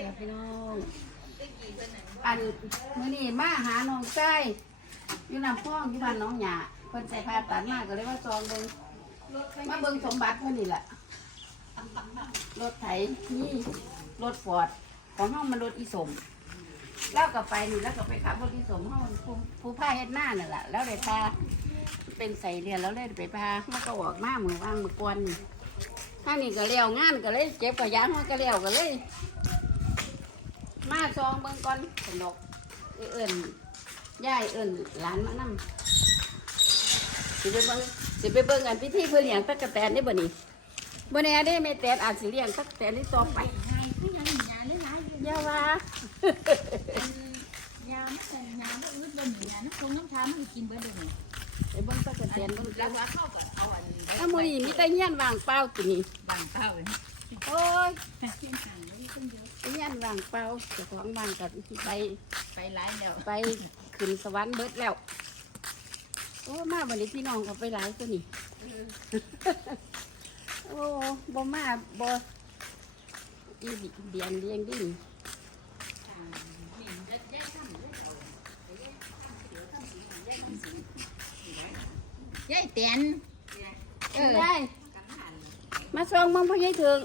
จ้ะพี่น้องอันมื้อนี้มาหาน้องไส้อยู่นำพ่องอยู่บ้านน้องหยาเพิ่นใส่ผ้าตัดมากก็เลยว่าซองเบิ่งมาเบิ่งสมบัติเพิ่นนี่แหละรถไถนี่รถฟอร์ดของเฮามันรถอีสมแล้วก็ไปนี่แล้วก็ไปขับรถอีสมเฮาผู้ผู้พาเฮ็ดหน้านั่นแหละแล้วได้พาเป็นใส่เรียนแล้วเลยไปพามันก็ออกมามือว่างมือกวนนี่ถ้านี่ก็เลี้ยวงานก็เลยเก็บกระยางมันก็เลี้ยวก็เลย มาซองเบิ่งก่อนสนุกเอิ่นยายเอิ่นหลานมานำสิไปเบิ่งสิไปเบิ่งกันพิธีเพื่อเลี้ยงตั๊กแตนได้บ่นี่บ่แน่ได้แม่แตนอาจสิเลี้ยงตั๊กแตนนี่ต่อไปให้คือยังยาหลายๆอย่าว่ายามันเป็นยาบ่อึดบ่มียาน้ำคงน้ำชามันกินเบิดเลยนี่ไปเบิ่งตั๊กแตนเบิ่งแล้วว่าเข้าก็เอาอันถ้ามื้อนี้มีแต่เฮียนว่างเปล่าตินี่บางเป้าเลย โอ้ยเที่ยงห่างไว้คนเดียวเฮียนว่างเปล่าเจ้าของบ้านก็ไปไปหลายแล้วไปขึ้นสวรรค์เบิดแล้ว โอ้มาวันนี้พี่น้องก็ไปหลายตัวนี่โอ้บ่มาบ่อีเดียนเลี้ยงดินยายเตียนเออได้มาส่งมึงพ่อใหญ่ถึง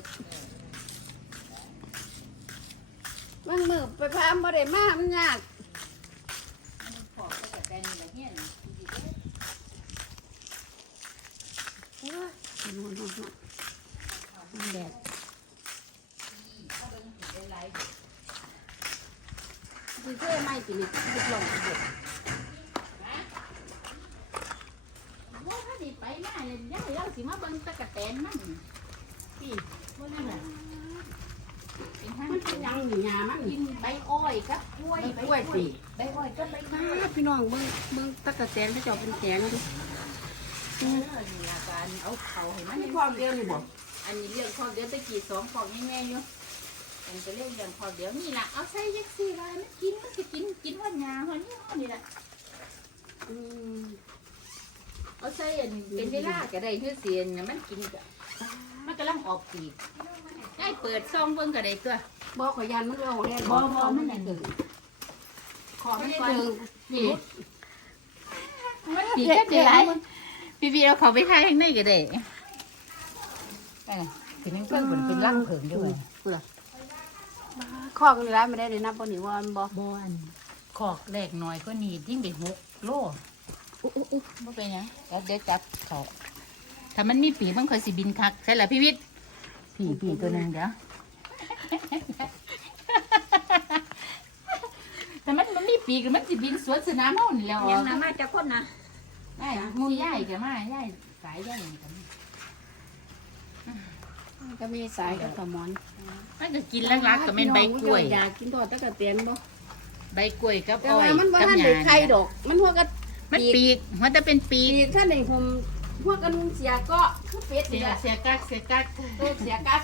มึงมือ ไปพามบ่ได้มามันยากขอบก็แต่นี่ละเงี้ยนอนนอนนอนแดดสิเสื้อไม่ตินี่ติดลงด็ดว่าถ้าสิไปมาเนี่ยยายเราสิมาเบิ่งตะกะแตนมันพี่บ่นั่นน่ะ มันเป็นหยังหนียามันกินใบอ้อยกับกล้วยใบกล้วยสิใบอ้อยกับใบไม้มาพี่น้องเบิ่งเบิ่งตะกะแตนเขาเจ้าเป็นแกงดูเออนี่อาการเอาเขาให้มัอันนนี้ความเดียวนี่บ่อันนี้เรื่องพอเดี๋ยวไปกี่สองของง่ายๆอยู่อันจะเรื่องอย่างพอเดี๋ยวนี่ล่ะเอาใส่ยักซี่ว่ามันกินมันจะกินกินวันยาวันนี้วันนี้ล่ะอืมเอาใส่อันเป็นเวลาก็ได้เพื่อเสียนน่ะมันกินก็มันกำลังออกปีก ได้เปิดซองเบิ่งก็ได้ตัวบ่ขอยยันมันเอาแน่บ่บ่มันนั่นถึงขอไม่มันได้ก่อนถึงนี่มันปีกก็ได้หลายพี่พี่เอาเขาไปทายข้างในก็ได้ไปน่ะถึงนั่นเพิ่งเป็นเป็นร่างเผิงด้วยพุ่นล่ะข้อกันร้ายไม่ได้เลยนับบ่นี่ว่ามันบ่บอนขอกแรกหน่อยก็นีดยิ่งไปหกโลอุ๊อุ๊อุ๊บ่เป็นหยังเดี๋ยวเดี๋ยวจับเขาถ้ามันมีปีกมันเคยสิบินคักใช่ละพี่วิทย์ ปีปีตัวหนึงเดี๋ยวแต่มันมันมีปีกมันสิบินสวนสนามเฮานี่แหล้วยังนะมาจากคนนะได้มูย่ายก็มาย่ายสายย่ายกันก็มีสายกับขมอนมันก็กินลักๆก็เป็นใบกล้วย อยากกินทอดตะกะเตียนบ่ใบกล้วยกับแต่อ้อว่ายมันบ่กับทันหได้ญ้าไข่ดอก มันหัวกะมันปีกมันจะเป็นปีปีกท่านได้ผมพ วกกันเสียก็คือเป็ดเสีนี่ยแหละเสียกักเสียกักตัวเสียกัด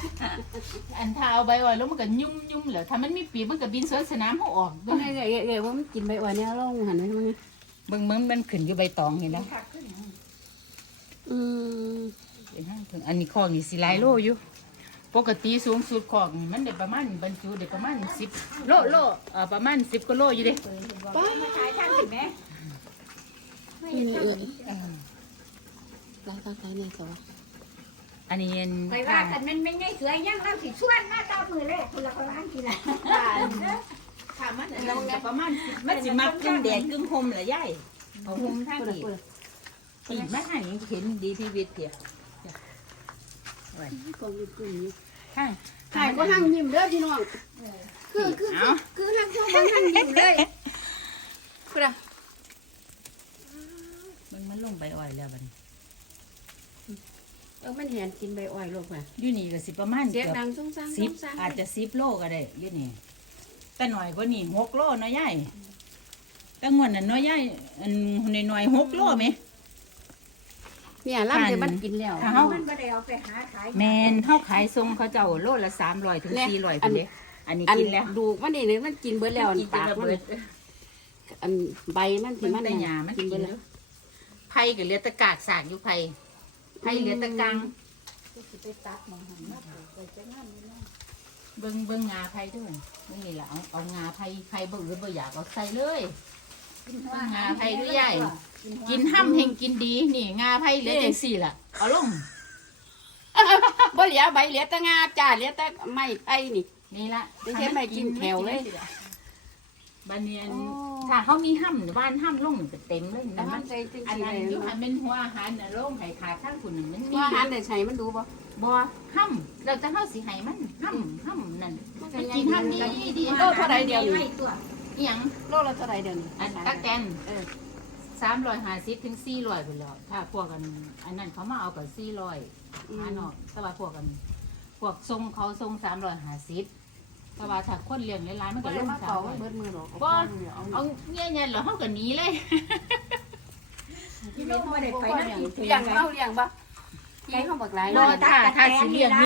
อันถ้าเอาใบอ่อยแล้วมันก็ยุ่มยุ่มเหรอถ้ามันมีปีกมันก็บินสวนสนามเขาออกก็ไงไงไงว่ามันกินใบอ่อนเนี่ยลงหันไปทางนี้เบิ่งมันมันขึ้นอยู่ใบตองเห็นไหมอืมเป็นห้างถึงอันนี้ของนี่สิหลายโลอยู่ ปกติสูงสุดของนี่มันได้ประมาณบรรจุได้ประมาณสิบโลโลเอ่อประมาณสิบกิโลอยู่เด้ป้าขายท่านถึงไหมนี่นี่เอ้ยลา ยตาใส่ในตัวอันนี้อันไปว่ากันมันไม่ง่ายเสือยังเราสิชวนมาตามือเลยคนละคนล้านทีละค่ะมันเราเนี่ยประมาณมันสิมักกึ่งแดดกึ่งห่มเหรอย่ายเอาห่มทางเปิดนี้เปิดปีกมาทางนี้เห็นดีพีวิทย์เถี่ยกองอยู่กลุ่มนี้ทางถ่ายก็หั่งยิ้มเด้อพี่น้องคือคือคือคือหั่งพวกมันหั่งยิ้มเลยคืออะ มันมันลงใบอ่อยแล้วบัดนี้ เออมันเห็นกินใบอ้อยลงไปอยู่นี่ก็สิประมาณเสียงเกือบดังซุ้งซ่างสิซุ้บงซ่างอาจจะสิบโลก็ได้อยี่นี่แต่หน่อยกว่านี่หกโลเนาะยายแต่งวดน่ะเนาะยายอันหน่อยๆหกโลไหม เนี่ยล่ำเดี๋ยวมันกินแล้วถ้าเฮามันไม่ได้เอาไปหาขายแมนเท่าขายทรงเขาเจ้าโลละสามร้อยถึงเนี่ยสี่ร้อยอัคุนณเด้อันนี้อันกินแล้วดูมันนี่เนี่ยมันกินเบิดแล้วอันกินจปานกระมันเบิดอันใบมันที่มัมันนแต่หยามันกิกินนเบิดแล้แล้ววไผ่กับเหลือแตะกากสากอยู่ไผ่ไผ่เหลือแตะกัง ไปตัดมองหันมาปลูกไปจะงานนี่นะเบิ่งเบิ่งงาไผ่ด้วยนี่แหละเอาเอางาไผ่ไผ่บ่อื่นบ่อยากเอาใส่เลยงาไผ่ด้วยใหญ่ กินห้ำเฮงกินดี นี่งาไผ่เหลือจังสี่ล่ะ เอาลง บ่เหลียใบเหลียแต่งาจ้าเหลียแต่ไม้ไผ่นี่ นี่ละได้แค่ไม่กินแถวเลยบานเนียน โอ้ ถ้าเขามีห้ำบ้านห้ำลงก็เต็มเลยแต่นะมัมันนใส่จริงอันๆนั้นเลยอยู่หันเป็นหัวอาหารน่ะลงไข่ขาข้างคุณน่ะมันมีว่าอาหารได้ใช้มันดูบ่บ่ห้ำเราจะเฮาสิให้มันห้ำห้ำนั่นมันกินห้ำดีดีโลเท่าใดเดียวนี่ไม่ตัวอีหยังโลละเท่าใดเดียวนี่อันตักแตนเออสามร้อยห้าสิบถึงสี่ร้อยไปแล้วถ้าพวกกัน อันนั้นเขามาเอากับสี่ร้อยหาเนาะแต่ว่าพวกกัน พวกทรงเขาทรงสามร้อยห้าสิบ แต่ว่าถ้าคนเลี้ยงหลายๆมันบ่ก็ลได้งมาสาเป่ามร้อยเบิดมือหรอกบ่เอาเอาเงี้ยเนี่ยเหรอเขาก็หนีเลยที่ลูกไม่ได้ไปนั่งกินเลี้ยงเอาเลี้ยงบ่ไก่เขาบอกหลายบ่ถ้าถ้าสิเลี้ยง